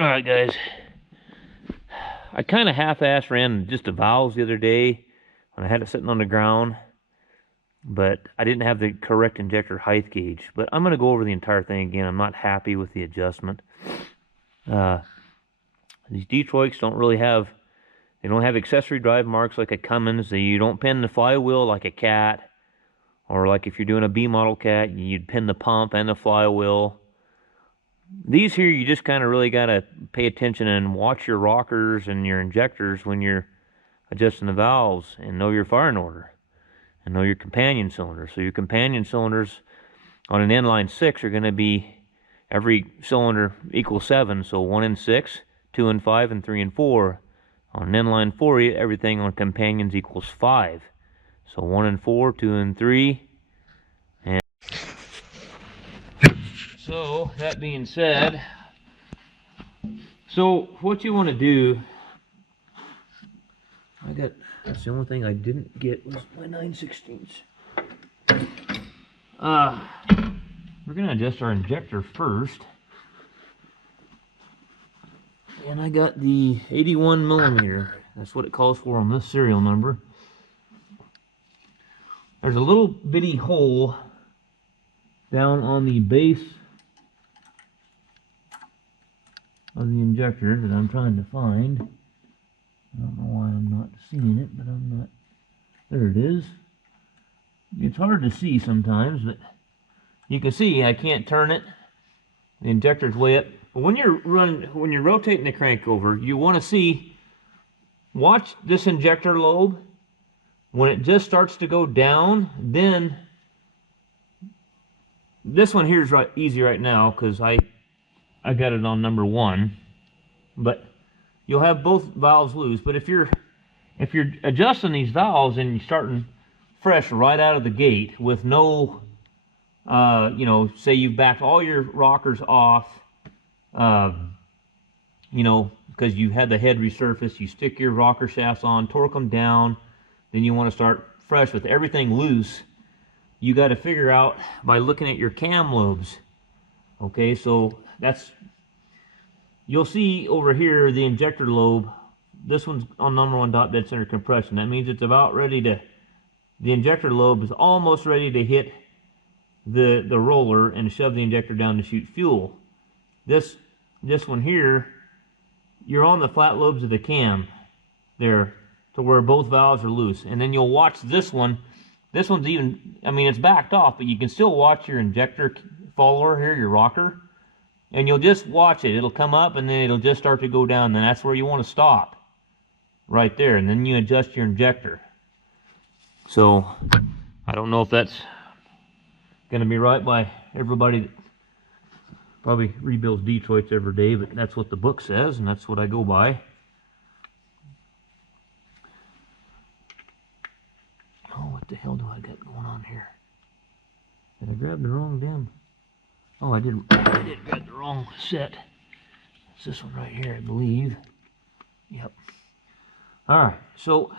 Alright guys, I kind of half-assed ran just the valves the other day when I had it sitting on the ground, but I didn't have the correct injector height gauge. But I'm going to go over the entire thing again. I'm not happy with the adjustment. These Detroits don't really have, they don't have accessory drive marks like a Cummins. You don't pin the flywheel like a Cat, or like if you're doing a B model Cat, you'd pin the pump and the flywheel. These here, you just kind of really got to pay attention and watch your rockers and your injectors when you're adjusting the valves, and know your firing order and know your companion cylinders. So your companion cylinders on an inline 6 are going to be every cylinder equals 7. So 1 and 6, 2 and 5, and 3 and 4. On an inline 4, everything on companions equals 5. So 1 and 4, 2 and 3. So, that being said, so what you want to do, that's the only thing I didn't get was my 9/16. We're going to adjust our injector first. And I got the 81 millimeter. That's what it calls for on this serial number. There's a little bitty hole down on the base of the injector that I'm trying to find. I don't know why I'm not seeing it, but I'm not. There it is. It's hard to see sometimes, but you can see I can't turn it. The injector's way up. But when you're rotating the crank over, you want to watch this injector lobe. When it just starts to go down, then this one here is easy right now because I got it on number 1, but you'll have both valves loose. But if you're adjusting these valves and you're starting fresh right out of the gate with no, say you've backed all your rockers off, because you had the head resurfaced, you stick your rocker shafts on, torque them down, then you want to start fresh with everything loose. You got to figure out by looking at your cam lobes. Okay, so you'll see over here the injector lobe. This one's on number 1 dot dead center compression. That means it's about ready to, the injector lobe is almost ready to hit the roller and shove the injector down to shoot fuel. This one here, you're on the flat lobes of the cam there to where both valves are loose. And then you'll watch this one. This one's even, it's backed off, but you can still watch your injector follower here, your rocker. And you'll just watch it. It'll come up and then it'll just start to go down. Then that's where you want to stop. Right there. And then you adjust your injector. So, I don't know if that's going to be right by everybody that probably rebuilds Detroits every day, but that's what the book says, and that's what I go by. Oh, what the hell do I got going on here? Did I grab the wrong damn? Oh, I did grab the wrong set. It's this one right here, I believe. Yep. Alright, so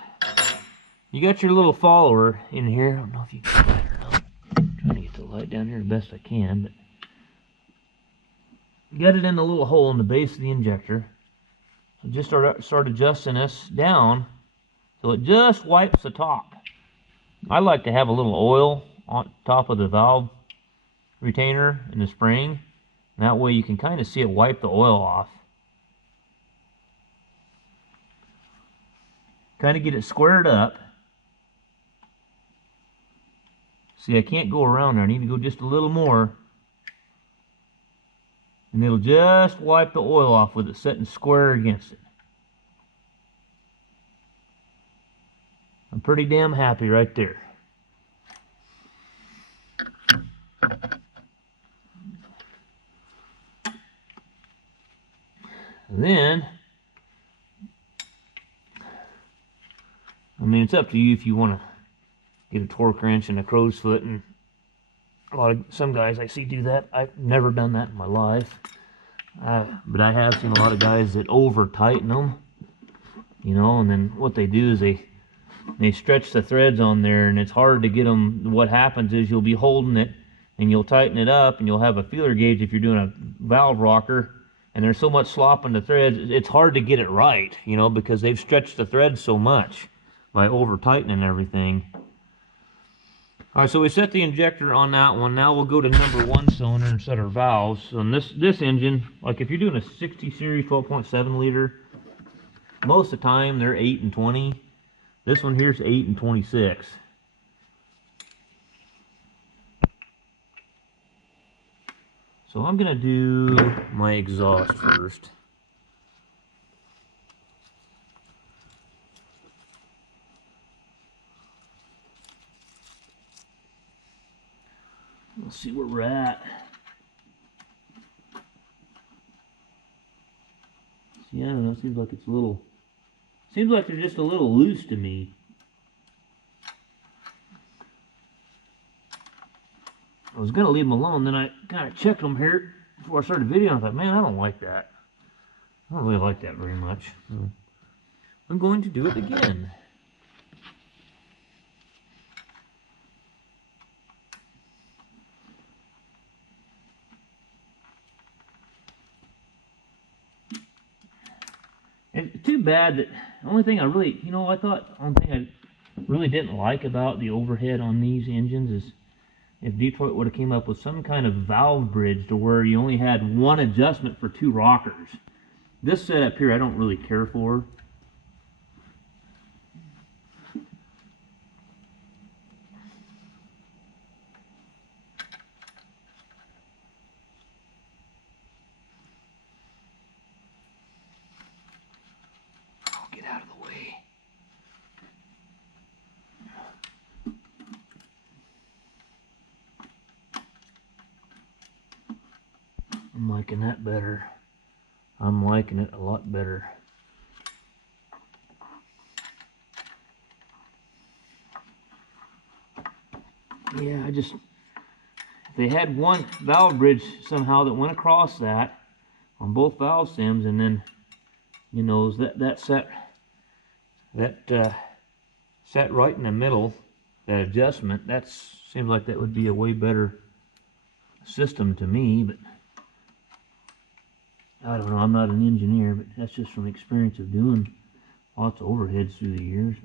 you got your little follower in here. I don't know if you can get that or not. I'm trying to get the light down here the best I can, but you got it in the little hole in the base of the injector. So just start adjusting this down till it just wipes the top. I like to have a little oil on top of the valve retainer and the spring. And that way you can kind of see it wipe the oil off. Kind of get it squared up. See, I can't go around there. I need to go just a little more. And it'll just wipe the oil off with it sitting square against it. I'm pretty damn happy right there. Then, it's up to you if you want to get a torque wrench and a crow's foot, and some guys I see do that. I've never done that in my life, but I have seen a lot of guys that over tighten them, and then what they do is they stretch the threads on there, and it's hard to get them. What happens is you'll be holding it and you'll tighten it up, and you'll have a feeler gauge if you're doing a valve rocker, and there's so much slop in the threads, it's hard to get it right, you know, because they've stretched the threads so much by over tightening everything. All right, so we set the injector on that one. Now we'll go to number 1 cylinder and set our valves. So on this engine, like if you're doing a 60 series 12.7 liter, most of the time they're 8 and 20. This one here's 8 and 26. So I'm gonna do my exhaust first. Let's see where we're at. See, I don't know, it seems like it's a little, seems like they're just a little loose to me. I was gonna leave them alone, then I kind of checked them here before I started the video, and I thought, man, I don't like that. I don't really like that very much. So I'm going to do it again. And too bad that the only thing I really, you know, I thought the only thing I really didn't like about the overhead on these engines is if Detroit would have came up with some kind of valve bridge to where you only had one adjustment for 2 rockers. This setup here I don't really care for. Oh, get out of the way. I'm liking that better. I'm liking it a lot better. Yeah, if they had one valve bridge somehow that went across that on both valve stems, and then, you know, that set right in the middle, that adjustment, that seems like that would be a way better system to me, but I don't know, I'm not an engineer, but that's just from experience of doing lots of overheads through the years.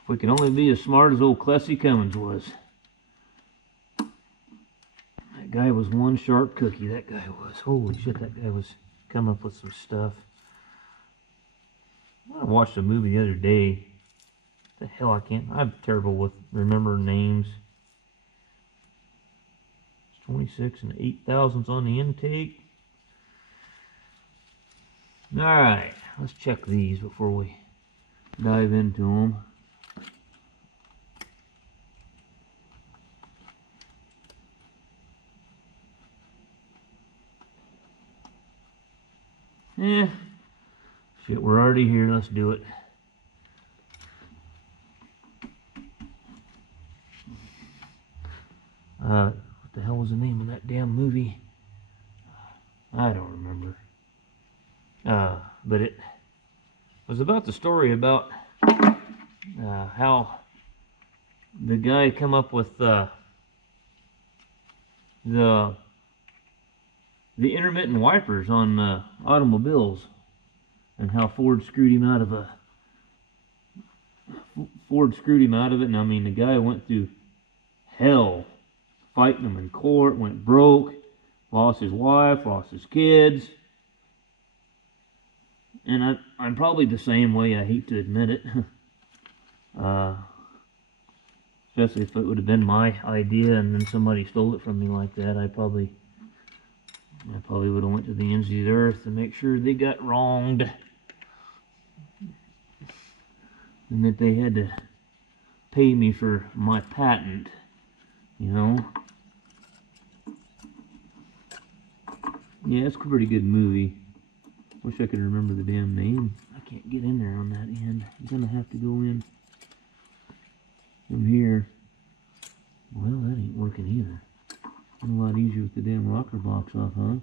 If we could only be as smart as old Clessy Cummins was. That guy was one sharp cookie, that guy was. Holy shit, that guy was coming up with some stuff. I watched a movie the other day. What the hell, I'm terrible with remembering names. It's 26 and 8 thousandths on the intake. Alright, let's check these before we dive into them. Yeah, shit, we're already here, let's do it. What the hell was the name of that damn movie? I don't remember. But it was about the story about how the guy come up with the intermittent wipers on automobiles, and how Ford screwed him out of it. And I mean, the guy went through hell fighting them in court, went broke, lost his wife, lost his kids. And I'm probably the same way, I hate to admit it. Especially if it would have been my idea and then somebody stole it from me like that, I probably would have went to the ends of the earth to make sure they got wronged. And that they had to pay me for my patent, you know. Yeah, it's a pretty good movie. Wish I could remember the damn name. I can't get in there on that end. I'm gonna have to go in from here. Well, that ain't working either. A lot easier with the damn rocker box off, huh?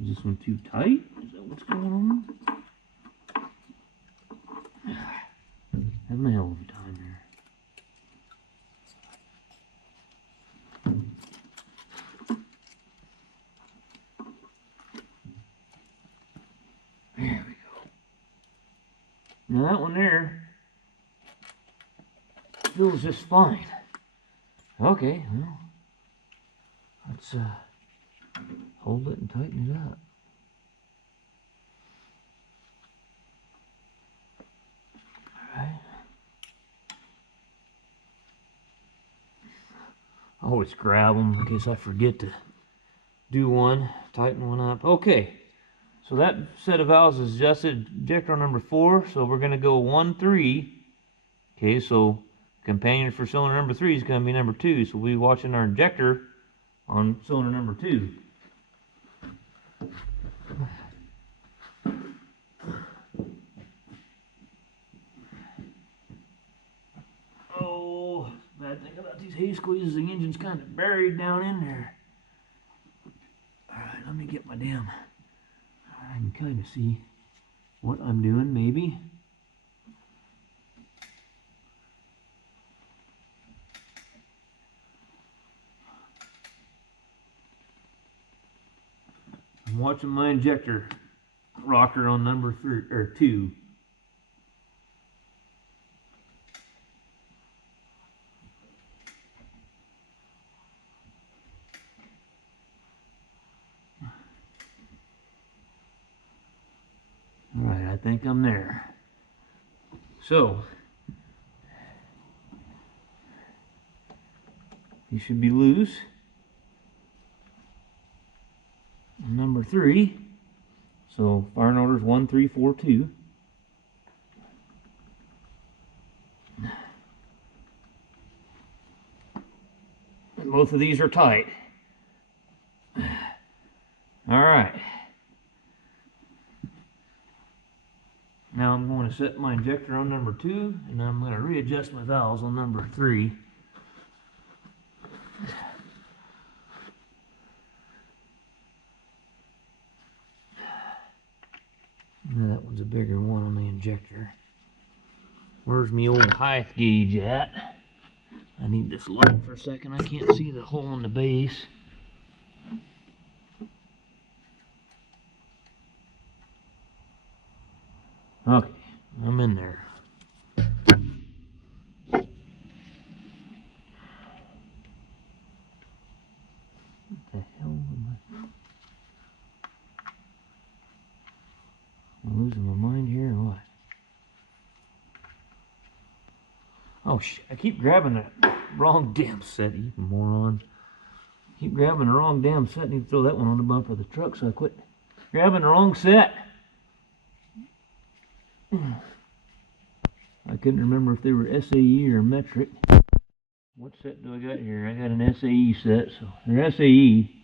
Is this one too tight? Is that what's going on? Having a hell of a time here. There we go. Now that one there feels just fine. Okay, well, let's hold it and tighten it up. Alright. I always grab them in case I forget to do one, tighten one up. Okay, so that set of valves is adjusted injector number 4, so we're going to go 1, 3. Okay, so companion for cylinder number 3 is going to be number 2, so we'll be watching our injector on cylinder number 2. Oh, bad thing about these hay squeezes, the engine's kind of buried down in there. Alright, let me get my damn... I can kind of see what I'm doing, maybe. I'm watching my injector rocker on number 3 or 2. Alright, I think I'm there. So, you should be loose. Number 3. So, firing orders 1, 3, 4, 2. And both of these are tight. Alright. Now I'm going to set my injector on number 2, and I'm going to readjust my valves on number 3. Now that one's a bigger one on the injector. Where's my old height gauge at? I need this light for a second. I can't see the hole in the base. Okay, I'm in there. What the hell am I losing my mind here or what? Oh shit, I keep grabbing the wrong damn set, you moron. Keep grabbing the wrong damn set. I need to throw that one on the bumper of the truck, so I quit grabbing the wrong set. I couldn't remember if they were SAE or metric. What set do I got here? I got an SAE set, so they're SAE.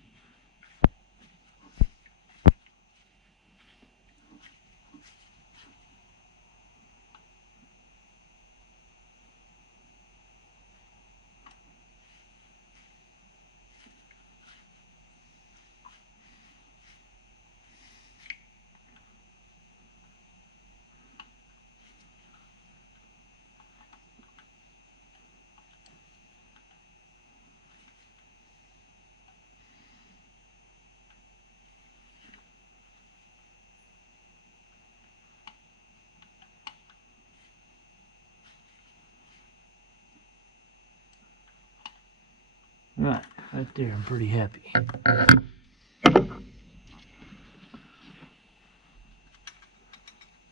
Right there, I'm pretty happy.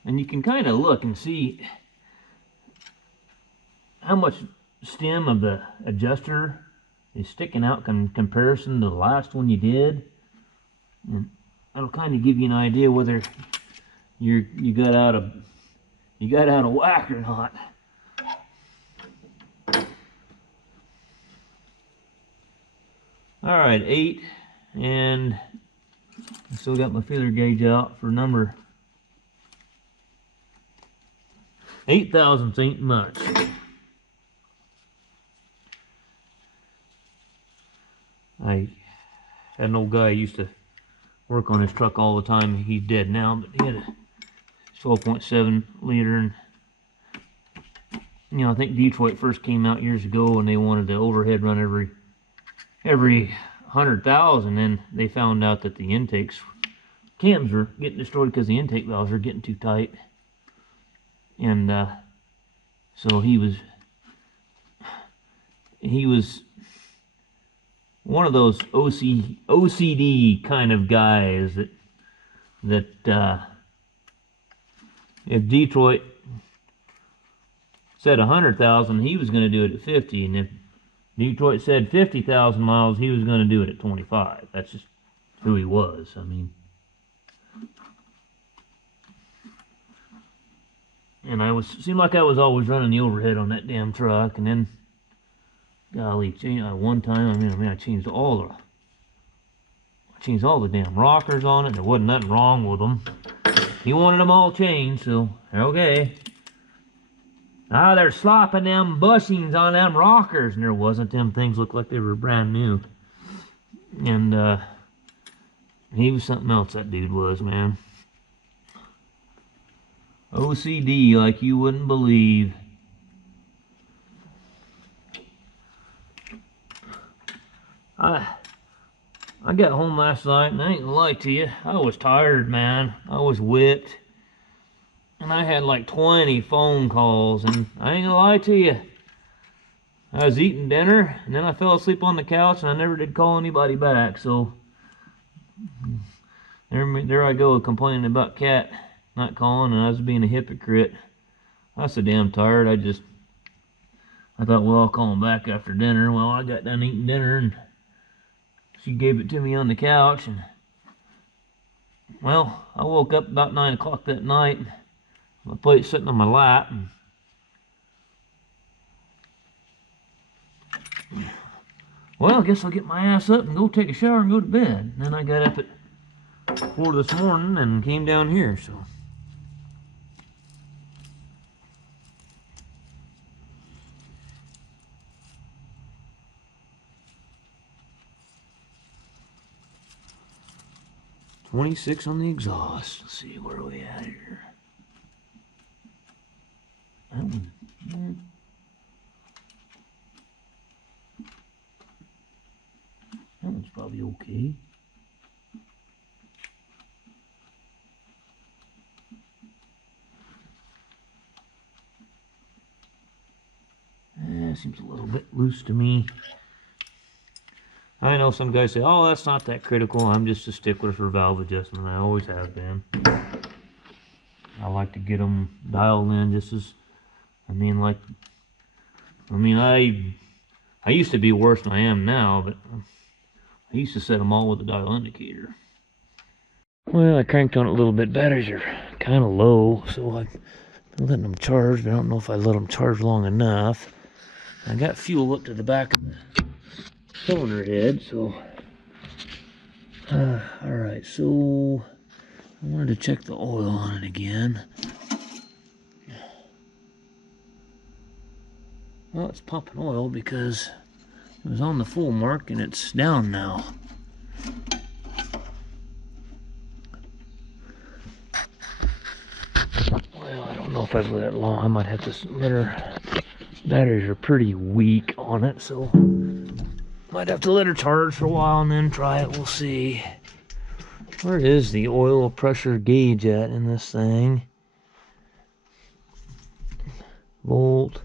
And you can kind of look and see how much stem of the adjuster is sticking out in comparison to the last one you did. And that'll kind of give you an idea whether you got out of whack or not. All right, 8, and I still got my feeler gauge out for number 8 thousandths ain't much. I had an old guy who used to work on his truck all the time. He's dead now, but he had a 12.7 liter, and I think Detroit first came out years ago, and they wanted the overhead run every 100,000, and they found out that the intakes cams were getting destroyed because the intake valves were getting too tight, and so he was one of those OCD kind of guys that if Detroit said 100,000, he was going to do it at 50, and if Detroit said 50,000 miles, he was going to do it at 25. That's just who he was. I mean, and seemed like I was always running the overhead on that damn truck, and then, golly, one time, I changed all the damn rockers on it. There wasn't nothing wrong with them. He wanted them all changed, so okay. They're slopping them bushings on them rockers, and there wasn't. Them things looked like they were brand new. And he was something else, that dude was, man. OCD like you wouldn't believe. I got home last night, and I ain't gonna lie to you, I was tired, man. I was whipped. And I had like 20 phone calls, and I ain't gonna lie to you, I was eating dinner, and then I fell asleep on the couch, and I never did call anybody back. So there I go complaining about Cat not calling, and I was being a hypocrite. I was so damn tired. I thought, well, I'll call him back after dinner. Well, I got done eating dinner, and she gave it to me on the couch, and well, I woke up about 9 o'clock that night. My plate's sitting on my lap, and well, I guess I'll get my ass up and go take a shower and go to bed. And then I got up at 4 this morning and came down here, so. $26 on the exhaust. Let's see, where are we at here? That one, yeah. That one's probably okay. Seems a little bit loose to me. I know some guys say, oh, that's not that critical. I'm just a stickler for valve adjustment. I always have been. I like to get them dialed in just as, I used to be worse than I am now, but I used to set them all with a dial indicator. Well, I cranked on it a little bit. Batteries are kind of low, so I'm letting them charge, but I don't know if I let them charge long enough. I got fuel up to the back of the cylinder head, so alright, so I wanted to check the oil on it again. Well, it's pumping oil because it was on the full mark and it's down now. Well, I don't know if I've let it long. I might have to let her. Batteries are pretty weak on it, so might have to let her charge for a while and then try it. We'll see. Where is the oil pressure gauge at in this thing? Volt,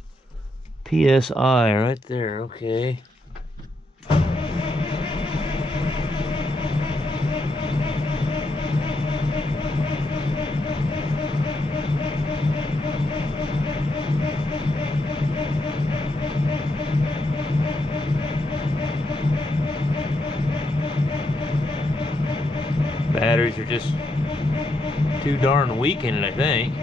PSI, right there. Okay. Batteries are just too darn weak in it, I think.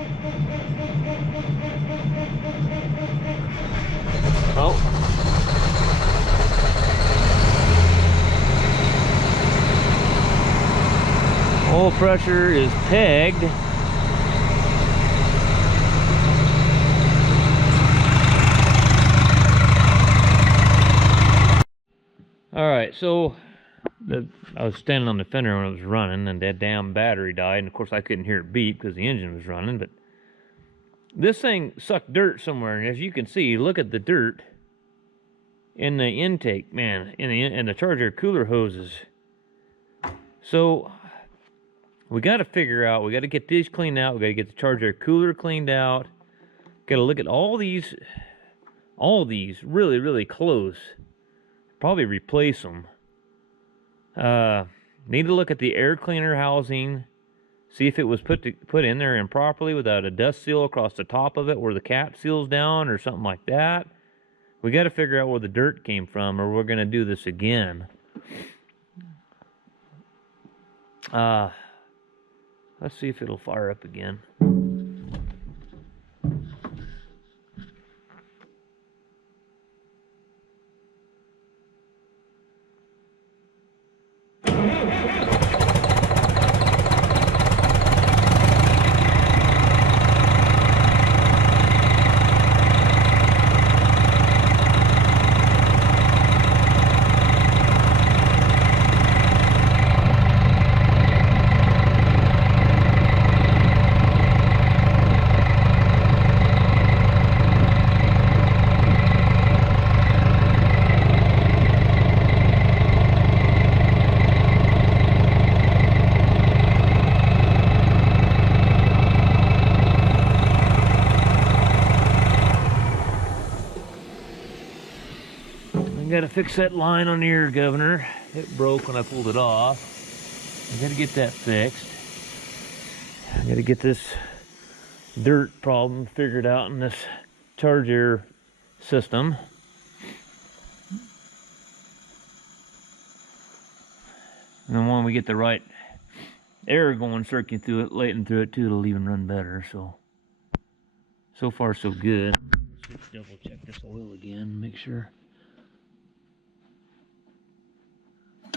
Oh. Oil pressure is pegged Alright, so I was standing on the fender when it was running, and that damn battery died, and of course I couldn't hear it beep because the engine was running, but this thing sucked dirt somewhere, and as you can see, look at the dirt in the intake, man, in the charger cooler hoses. So we got to figure out, we got to get these cleaned out, we got to get the charger cooler cleaned out, got to look at all these really, really close, probably replace them. Need to look at the air cleaner housing, see if it was put in there improperly without a dust seal across the top of it where the cap seals down or something like that. We got to figure out where the dirt came from, or we're going to do this again. Let's see if it'll fire up again. Gotta fix that line on the ear governor. It broke when I pulled it off. I gotta get that fixed. I gotta get this dirt problem figured out in this charger system. And then when we get the right air going, circulating through it too, it'll even run better. So far so good. Let's double check this oil again, make sure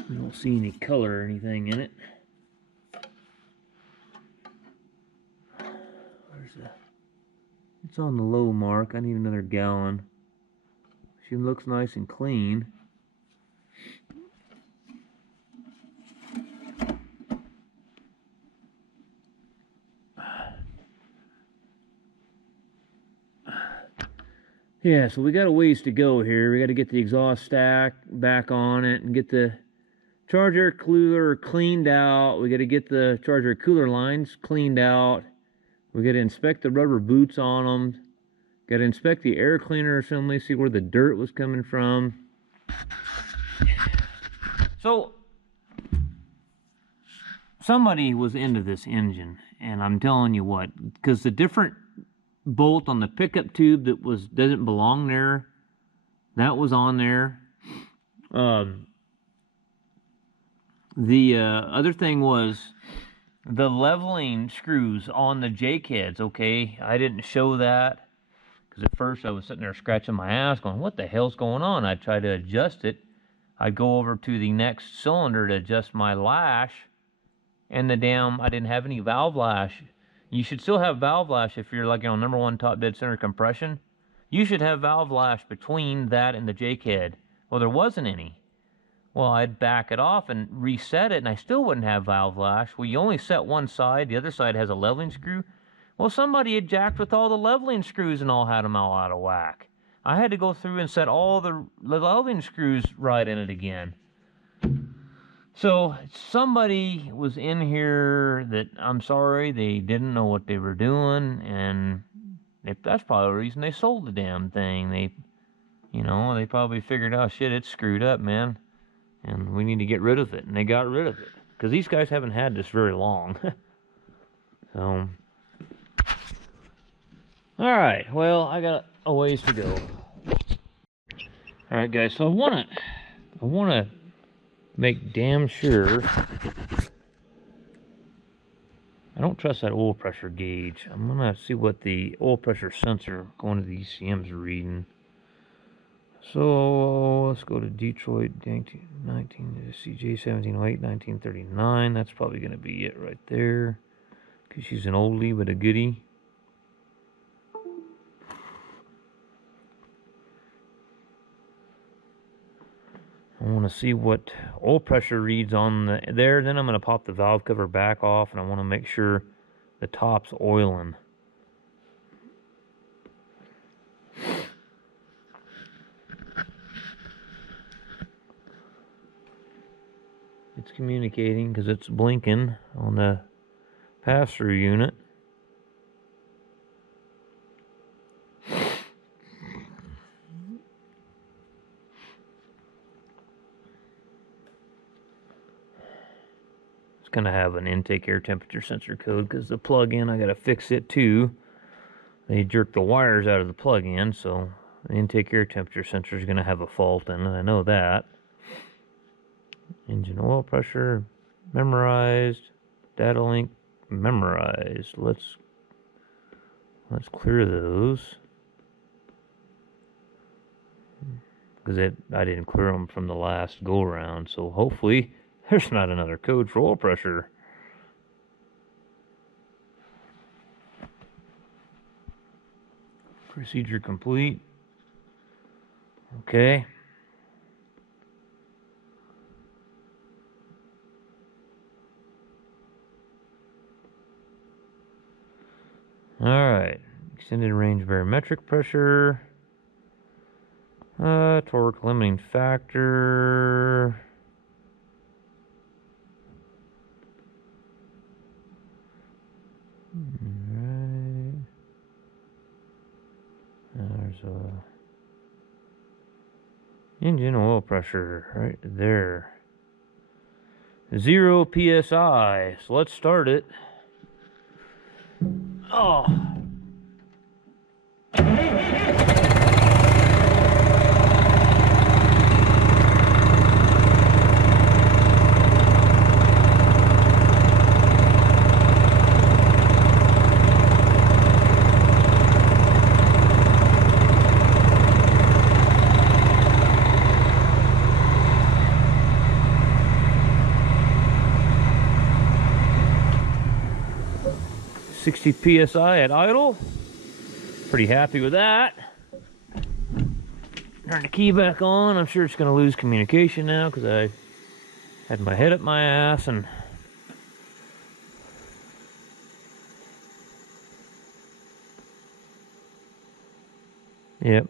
we don't see any color or anything in it. Where's that? It's on the low mark. I need another gallon. She looks nice and clean. Yeah, so we got a ways to go here. We got to get the exhaust stack back on it and get the charger cooler cleaned out. We got to get the charger cooler lines cleaned out. We got to inspect the rubber boots on them. Got to inspect the air cleaner assembly, see where the dirt was coming from. So somebody was into this engine, and I'm telling you what, because the different bolt on the pickup tube that doesn't belong there, that was on there. The other thing was the leveling screws on the jake heads, okay? I didn't show that because at first I was sitting there scratching my ass going, what the hell's going on? I'd try to adjust it. I'd go over to the next cylinder to adjust my lash, and I didn't have any valve lash. You should still have valve lash if you're like on number 1 top dead center compression. You should have valve lash between that and the jake head. Well, there wasn't any. Well, I'd back it off and reset it, and I still wouldn't have valve lash. Well, you only set one side. The other side has a leveling screw. Well, somebody had jacked with all the leveling screws and all had them all out of whack. I had to go through and set all the leveling screws right in it again. So somebody was in here that, I'm sorry, they didn't know what they were doing, and that's probably the reason they sold the damn thing. They probably figured, oh shit, it's screwed up, man, and we need to get rid of it, and they got rid of it. Because these guys haven't had this very long. So, alright, well, I got a ways to go. Alright guys, so I wanna make damn sure I don't trust that oil pressure gauge. I'm gonna see what the oil pressure sensor going to the ECM's reading. So let's go to Detroit 19 CJ 1708 1939. That's probably gonna be it right there, because she's an oldie but a goodie. I want to see what oil pressure reads on there. Then I'm going to pop the valve cover back off, and I want to make sure the top's oiling. It's communicating because it's blinking on the pass-through unit. It's going to have an intake air temperature sensor code because the plug-in, I got to fix it too. They jerked the wires out of the plug-in, so the intake air temperature sensor is going to have a fault in it. I know that. Engine oil pressure memorized. Data link memorized. Let's clear those, because I didn't clear them from the last go around. So hopefully there's not another code for oil pressure. Procedure complete. Okay. Alright. Extended range barometric pressure. Torque limiting factor. Alright. There's a engine oil pressure right there. 0 psi. So let's start it. Oh. 60 psi at idle. Pretty happy with that. Turn the key back on. I'm sure it's going to lose communication now because I had my head up my ass and yep.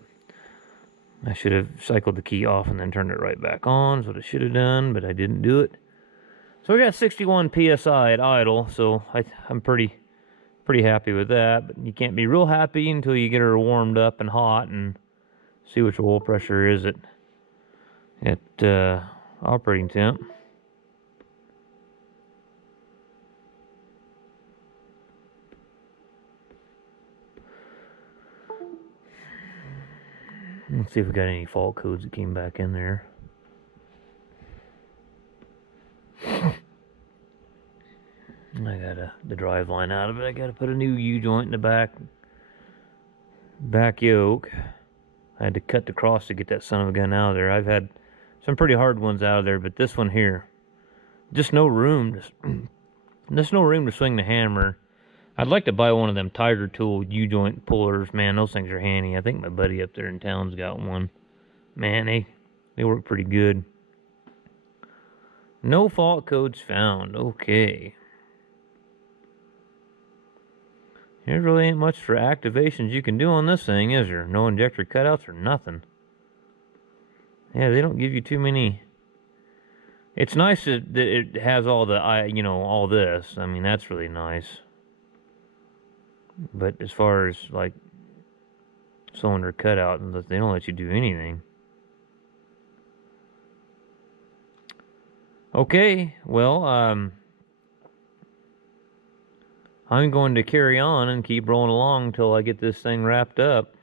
I should have cycled the key off and then turned it right back on. That's what I should have done, but I didn't do it. So we got 61 psi at idle, so I'm pretty happy with that. But you can't be real happy until you get her warmed up and hot and see which oil pressure is at operating temp. Let's see if we got any fault codes that came back in there. I got the drive line out of it. I got to put a new U-joint in the back yoke. I had to cut the cross to get that son of a gun out of there. I've had some pretty hard ones out of there, but this one here, just no room. There's no room to swing the hammer. I'd like to buy one of them Tiger Tool U-joint pullers. Man, those things are handy. I think my buddy up there in town's got one. Man, they work pretty good. No fault codes found. Okay. There really ain't much for activations you can do on this thing, is there? No injector cutouts or nothing. Yeah, they don't give you too many. It's nice that it has all all this. I mean, that's really nice. But as far as like cylinder cutout, they don't let you do anything. Okay, well, I'm going to carry on and keep rolling along until I get this thing wrapped up.